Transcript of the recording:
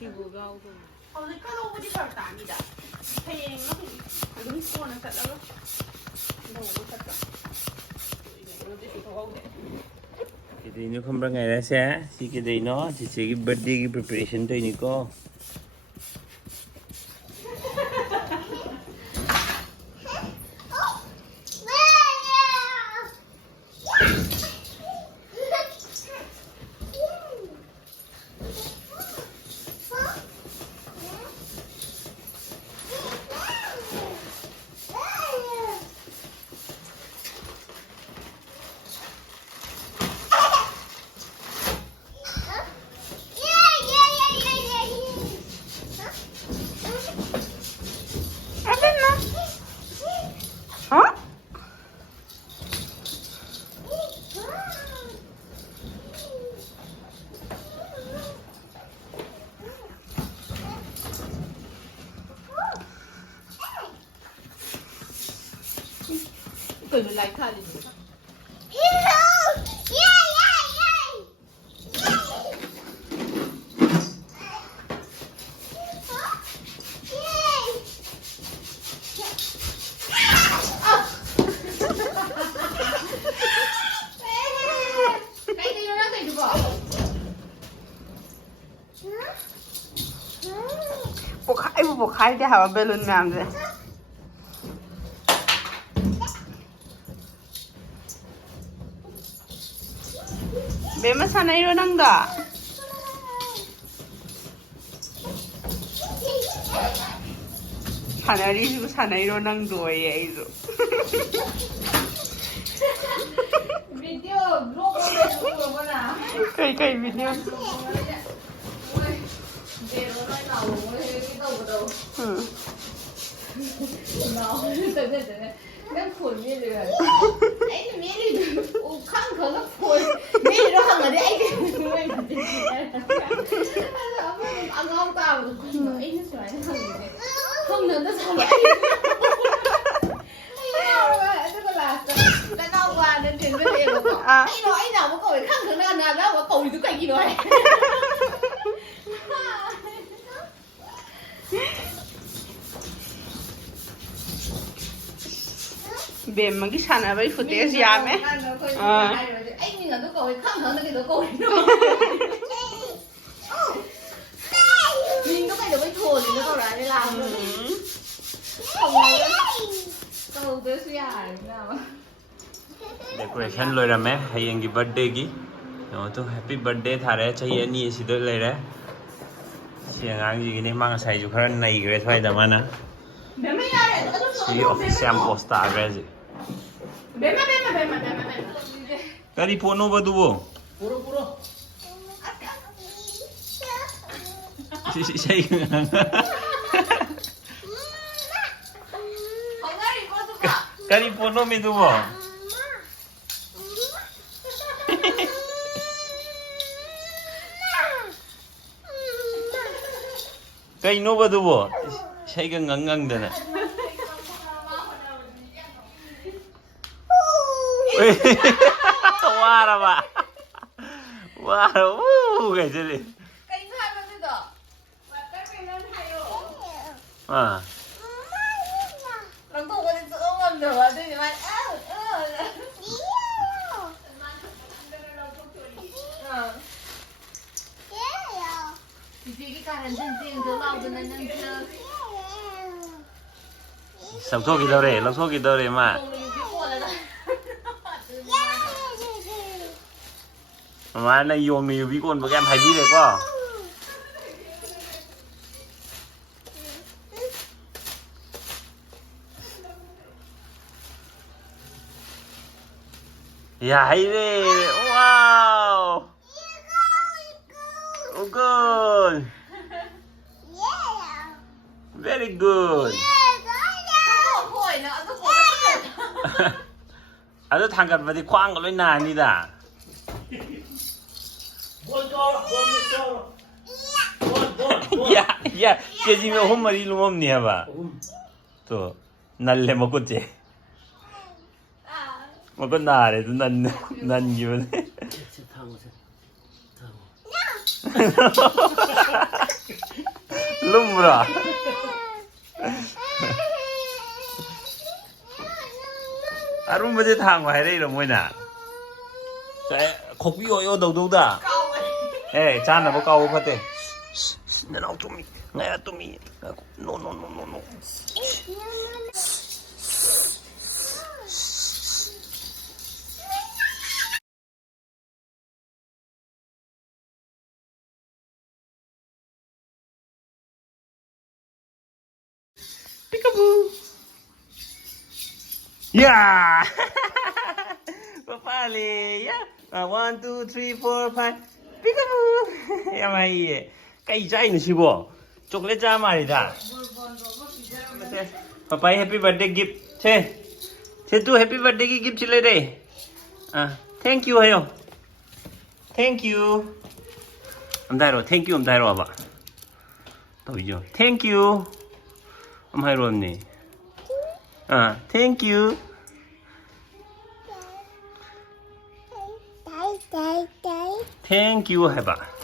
시부 가오고. 오늘 까놓고 싶어 아니다. 해행 여기 소원을 갖다가 너무 못했다. Cái nó không ra ngày ra xe, thì cái đấy nó thì chỉ cái birthday cái preparation thôi nhỉ cô. Tôi mới lấy khai đi. Cái gì nó đang được bỏ? Bộ khai để hả balloon làm gì? Bema sanayro nangda. Sanari sanayro nang doye izo. Video vlog ko na. Kai video. Đang phổi miên lười. Anh miên lười. Ô khăng khờ nó phổi. Miên lười nó hằng ở đây anh. Ăn ngon tao. Anh nó xoáy nó hằng ở đây. Không nữa nó sao vậy? Anh nó là nó qua nên tiền với tiền của cậu. Anh nào mà cậu phải khăng khờ nó nào đó mà cậu thì tôi cảnh gì rồi. Bềm mà cái sàn ở đây footage già mấy. Anh mình là tôi coi không hơn cái tôi coi đâu. Mình có phải được cái thua thì nó đâu ra để làm rồi. Không này đâu tôi suy hại nào. Decoration lôi ra mấy hay anh cái birthday cái. Nó tôi happy birthday thà đấy चाहिए नहीं इसी तो ले रहा. Siang ang gì cái này mang sai chụp khăn này cái thôi đam anh á. Si office am posta cái gì. Bema. Cái đi phone over đâu? Puro. Say ngang. Cái đi phone over đâu? Cái nó vào đâu? Say cái ngang đây nè. Wara ba? Wara, cái gì đấy? Cái thứ hai là gì đó? Cái này nó hay rồi. À. Nó tụ cái chữ ngầm rồi mà thì mà Vì cái cả hành trình tiền tôi lao cho nên nên chưa. Sắm số cái đâu đấy mà. Mà này dùng nhiều ví con với em hay biết đấy quá. Yeah, hay đấy. Wow. Oh, good. Very good. Ada tangkat berarti kuang kalau nani dah. Ya, jadi मैं हम मरी लुम नहीं है बा. तो नल्ले मकुट जे. मकुट ना रे तो नन यूं. lumra. Arun bây giờ thang ngoài đây rồi môi nè. Cái khóc bi ôi đầu đầu da. Ê, cha nó có câu phát thế. Nó nói tụi mình, nghe tụi mình. No no no no no. Peekaboo. Yeah. Papa le, yeah. 1, 2, 3, 4, 5. Peekaboo. Ya mai. Cái trái nữa chứ bộ. Chocolate cha mà đi ta. Papa happy birthday gift. Che. Che tu happy birthday की gift चले दे. Thank you है यो. Thank you. 엄다로 thank you 엄다로 와봐. 또 이죠. Thank you. 엄하이로 언니. Thank you. Thank you 해봐.